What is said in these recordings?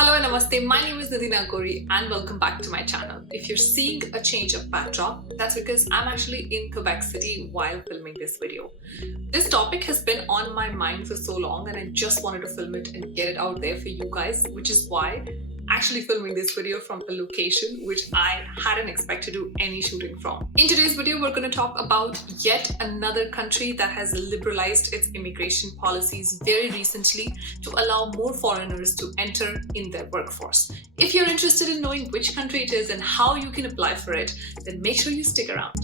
Hello and namaste, my name is Nidhi Nagori and welcome back to my channel. If you're seeing a change of backdrop, that's because I'm actually in Quebec City while filming this video. This topic has been on my mind for so long and I just wanted to film it and get it out there for you guys, which is why actually filming this video from a location which I hadn't expected to do any shooting from. In today's video, we're going to talk about yet another country that has liberalized its immigration policies very recently to allow more foreigners to enter in their workforce. If you're interested in knowing which country it is and how you can apply for it, then make sure you stick around.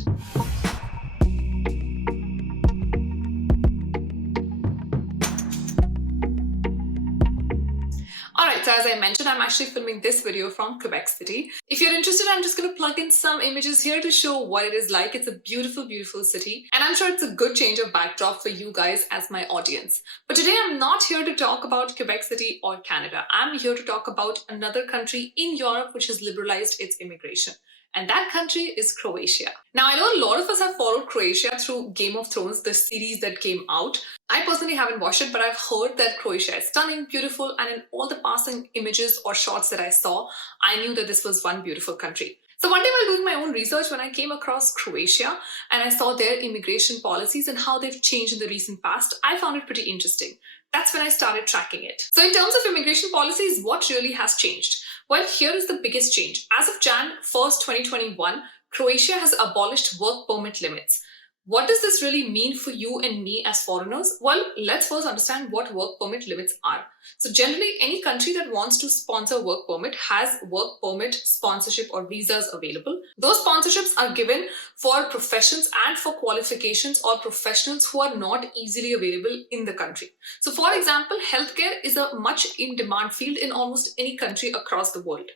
Alright, so as I mentioned, I'm actually filming this video from Quebec City. If you're interested, I'm just going to plug in some images here to show what it is like. It's a beautiful, beautiful city, and I'm sure it's a good change of backdrop for you guys as my audience. But today I'm not here to talk about Quebec City or Canada. I'm here to talk about another country in Europe which has liberalized its immigration. And that country is Croatia. Now, I know a lot of us have followed Croatia through Game of Thrones, the series that came out. I personally haven't watched it, but I've heard that Croatia is stunning, beautiful, and in all the passing images or shots that I saw, I knew that this was one beautiful country. So one day while doing my own research, when I came across Croatia and I saw their immigration policies and how they've changed in the recent past, I found it pretty interesting. That's when I started tracking it. So in terms of immigration policies, what really has changed? Well, here is the biggest change. As of Jan 1st, 2021, Croatia has abolished work permit limits. What does this really mean for you and me as foreigners? Well, let's first understand what work permit limits are. So generally, any country that wants to sponsor work permit has work permit sponsorship or visas available. Those sponsorships are given for professions and for qualifications or professionals who are not easily available in the country. So for example, healthcare is a much in demand field in almost any country across the world.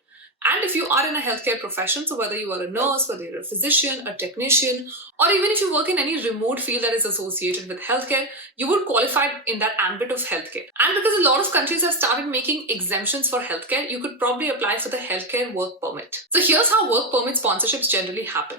And if you are in a healthcare profession, so whether you are a nurse, whether you're a physician, a technician, or even if you work in any remote field that is associated with healthcare, you would qualify in that ambit of healthcare. And because a lot of countries have started making exemptions for healthcare, you could probably apply for the healthcare work permit. So here's how work permit sponsorships generally happen.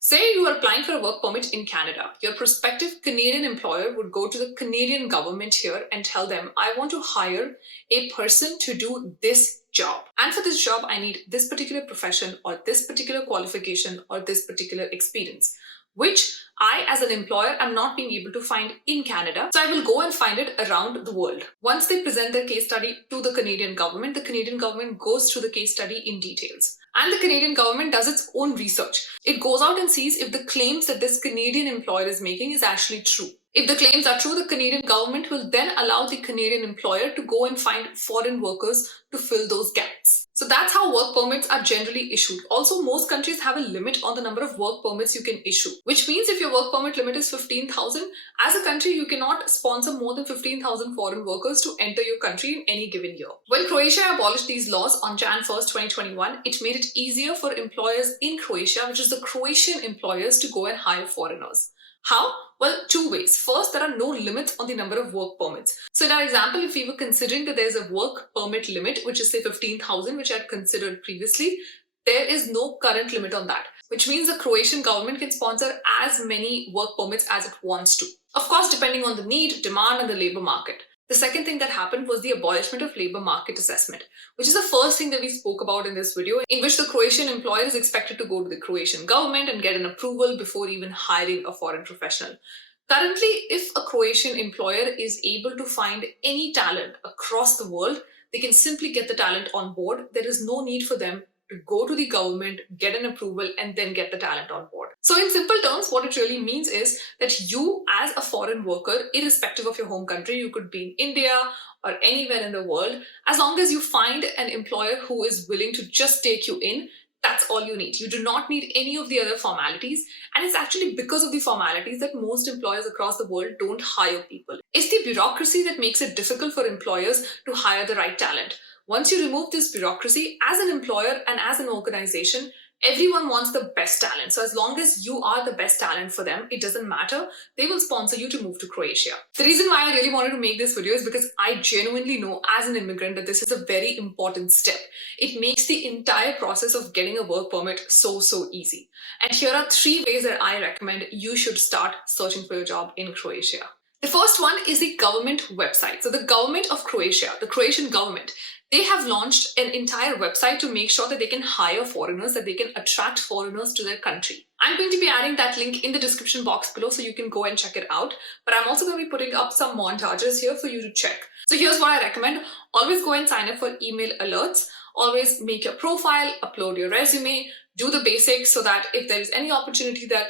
Say you are applying for a work permit in Canada. Your prospective Canadian employer would go to the Canadian government here and tell them, I want to hire a person to do this job. And for this job, I need this particular profession or this particular qualification or this particular experience, which I, as an employer, am not being able to find in Canada. So I will go and find it around the world. Once they present their case study to the Canadian government goes through the case study in details. And the Canadian government does its own research. It goes out and sees if the claims that this Canadian employer is making is actually true. If the claims are true, the Canadian government will then allow the Canadian employer to go and find foreign workers to fill those gaps. So that's how work permits are generally issued. Also, most countries have a limit on the number of work permits you can issue, which means if your work permit limit is 15,000, as a country, you cannot sponsor more than 15,000 foreign workers to enter your country in any given year. When Croatia abolished these laws on Jan 1st, 2021, it made it easier for employers in Croatia, which is the Croatian employers, to go and hire foreigners. How? Well, two ways. First, there are no limits on the number of work permits. So in our example, if we were considering that there's a work permit limit, which is say 15,000, which I had considered previously, there is no current limit on that, which means the Croatian government can sponsor as many work permits as it wants to. Of course, depending on the need, demand, and the labor market. The second thing that happened was the abolishment of labor market assessment, which is the first thing that we spoke about in this video, in which the Croatian employer is expected to go to the Croatian government and get an approval before even hiring a foreign professional. Currently, if a Croatian employer is able to find any talent across the world, they can simply get the talent on board. There is no need for them to go to the government, get an approval, and then get the talent on board. So in simple terms, what it really means is that you, as a foreign worker, irrespective of your home country, you could be in India or anywhere in the world, as long as you find an employer who is willing to just take you in, that's all you need. You do not need any of the other formalities. And it's actually because of the formalities that most employers across the world don't hire people. It's the bureaucracy that makes it difficult for employers to hire the right talent. Once you remove this bureaucracy, as an employer and as an organization, everyone wants the best talent. So as long as you are the best talent for them, it doesn't matter. They will sponsor you to move to Croatia. The reason why I really wanted to make this video is because I genuinely know as an immigrant that this is a very important step. It makes the entire process of getting a work permit so easy. And here are 3 ways that I recommend you should start searching for your job in Croatia. The first one is the government website. So the government of Croatia, the Croatian government, They have launched an entire website to make sure that they can hire foreigners, that they can attract foreigners to their country. I'm going to be adding that link in the description box below so you can go and check it out. But I'm also going to be putting up some montages here for you to check. So here's what I recommend. Always go and sign up for email alerts. Always make your profile, upload your resume, do the basics so that if there is any opportunity that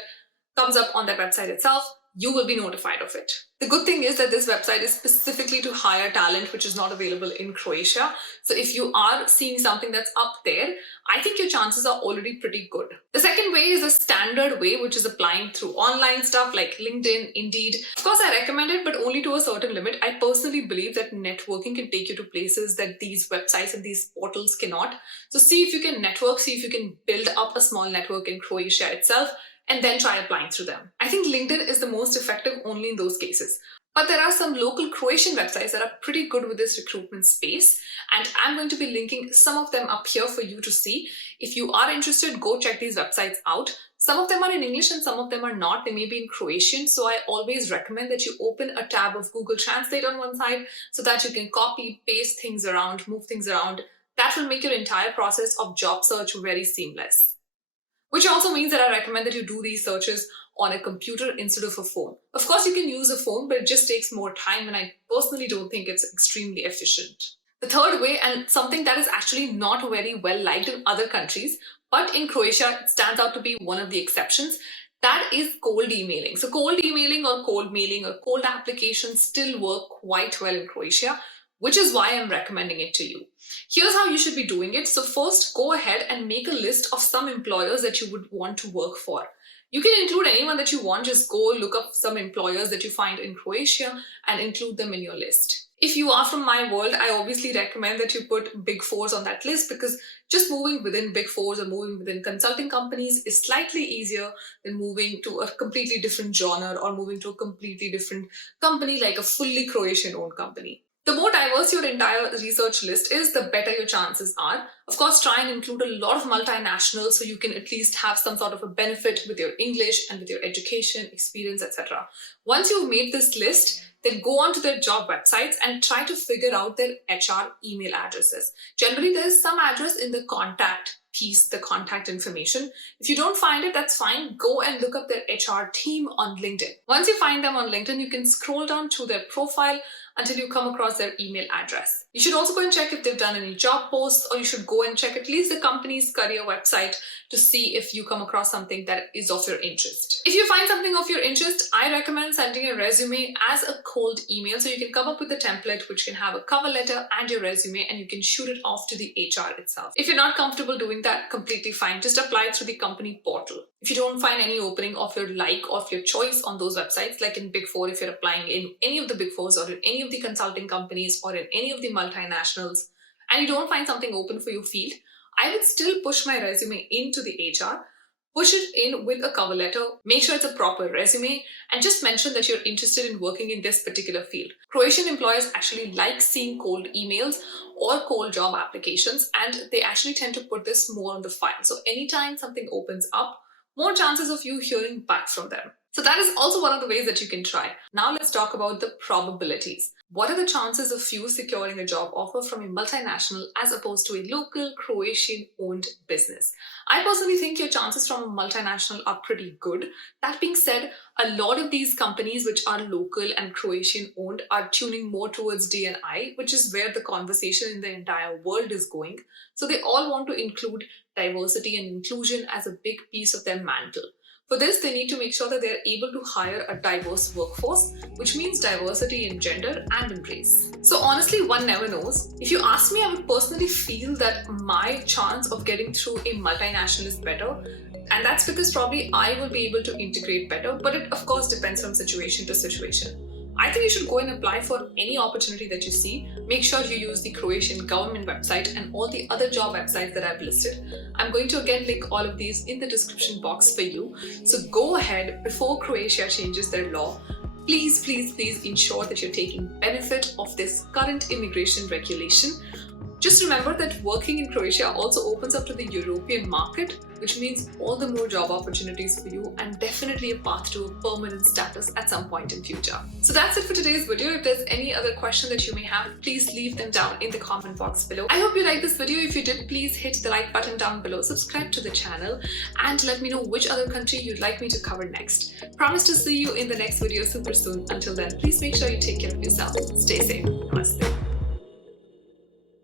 comes up on that website itself, you will be notified of it. The good thing is that this website is specifically to hire talent which is not available in Croatia. So if you are seeing something that's up there, I think your chances are already pretty good. The second way is a standard way, which is applying through online stuff like LinkedIn, Indeed. Of course, I recommend it, but only to a certain limit. I personally believe that networking can take you to places that these websites and these portals cannot. So see if you can network, see if you can build up a small network in Croatia itself, and then try applying through them. I think LinkedIn is the most effective only in those cases. But there are some local Croatian websites that are pretty good with this recruitment space, and I'm going to be linking some of them up here for you to see. If you are interested, go check these websites out. Some of them are in English and some of them are not. They may be in Croatian, so I always recommend that you open a tab of Google Translate on one side so that you can copy, paste things around, move things around. That will make your entire process of job search very seamless. Which also means that I recommend that you do these searches on a computer instead of a phone. Of course, you can use a phone, but it just takes more time, and I personally don't think it's extremely efficient. The third way, and something that is actually not very well liked in other countries, but in Croatia, it stands out to be one of the exceptions, that is cold emailing. So cold emailing or cold mailing or cold applications still work quite well in Croatia, which is why I'm recommending it to you. Here's how you should be doing it. So first, go ahead and make a list of some employers that you would want to work for. You can include anyone that you want. Just go look up some employers that you find in Croatia and include them in your list. If you are from my world, I obviously recommend that you put Big Fours on that list, because just moving within Big Fours or moving within consulting companies is slightly easier than moving to a completely different genre or moving to a completely different company like a fully Croatian-owned company. The more diverse your entire research list is, the better your chances are. Of course, try and include a lot of multinationals so you can at least have some sort of a benefit with your English and with your education, experience, etc. Once you've made this list, then go onto their job websites and try to figure out their HR email addresses. Generally, there is some address in the contact piece, the contact information. If you don't find it, that's fine. Go and look up their HR team on LinkedIn. Once you find them on LinkedIn, you can scroll down to their profile until you come across their email address. You should also go and check if they've done any job posts, or you should go and check at least the company's career website to see if you come across something that is of your interest. If you find something of your interest, I recommend sending a resume as a cold email. So you can come up with a template which can have a cover letter and your resume, and you can shoot it off to the HR itself. If you're not comfortable doing that, completely fine. Just apply through the company portal. If you don't find any opening of your like or of your choice on those websites, like in Big Four, if you're applying in any of the Big Fours or in any of the consulting companies or in any of the multinationals, and you don't find something open for your field, I would still push my resume into the HR, push it in with a cover letter, make sure it's a proper resume, and just mention that you're interested in working in this particular field. Croatian employers actually like seeing cold emails or cold job applications, and they actually tend to put this more on the file. So anytime something opens up, more chances of you hearing back from them. So that is also one of the ways that you can try. Now let's talk about the probabilities. What are the chances of you securing a job offer from a multinational as opposed to a local Croatian-owned business? I personally think your chances from a multinational are pretty good. That being said, a lot of these companies which are local and Croatian-owned are tuning more towards D&I, which is where the conversation in the entire world is going. So they all want to include diversity and inclusion as a big piece of their mantle. For this, they need to make sure that they're able to hire a diverse workforce, which means diversity in gender and in race. So honestly, one never knows. If you ask me, I would personally feel that my chance of getting through a multinational is better. And that's because probably I will be able to integrate better, but it of course depends from situation to situation. I think you should go and apply for any opportunity that you see. Make sure you use the Croatian government website and all the other job websites that I've listed. I'm going to again link all of these in the description box for you. So go ahead before Croatia changes their law. Please, please, please ensure that you're taking benefit of this current immigration regulation. Just remember that working in Croatia also opens up to the European market, which means all the more job opportunities for you and definitely a path to a permanent status at some point in future. So that's it for today's video. If there's any other question that you may have, please leave them down in the comment box below. I hope you liked this video. If you did, please hit the like button down below, subscribe to the channel, and let me know which other country you'd like me to cover next. Promise to see you in the next video super soon. Until then, please make sure you take care of yourself. Stay safe. Namaste.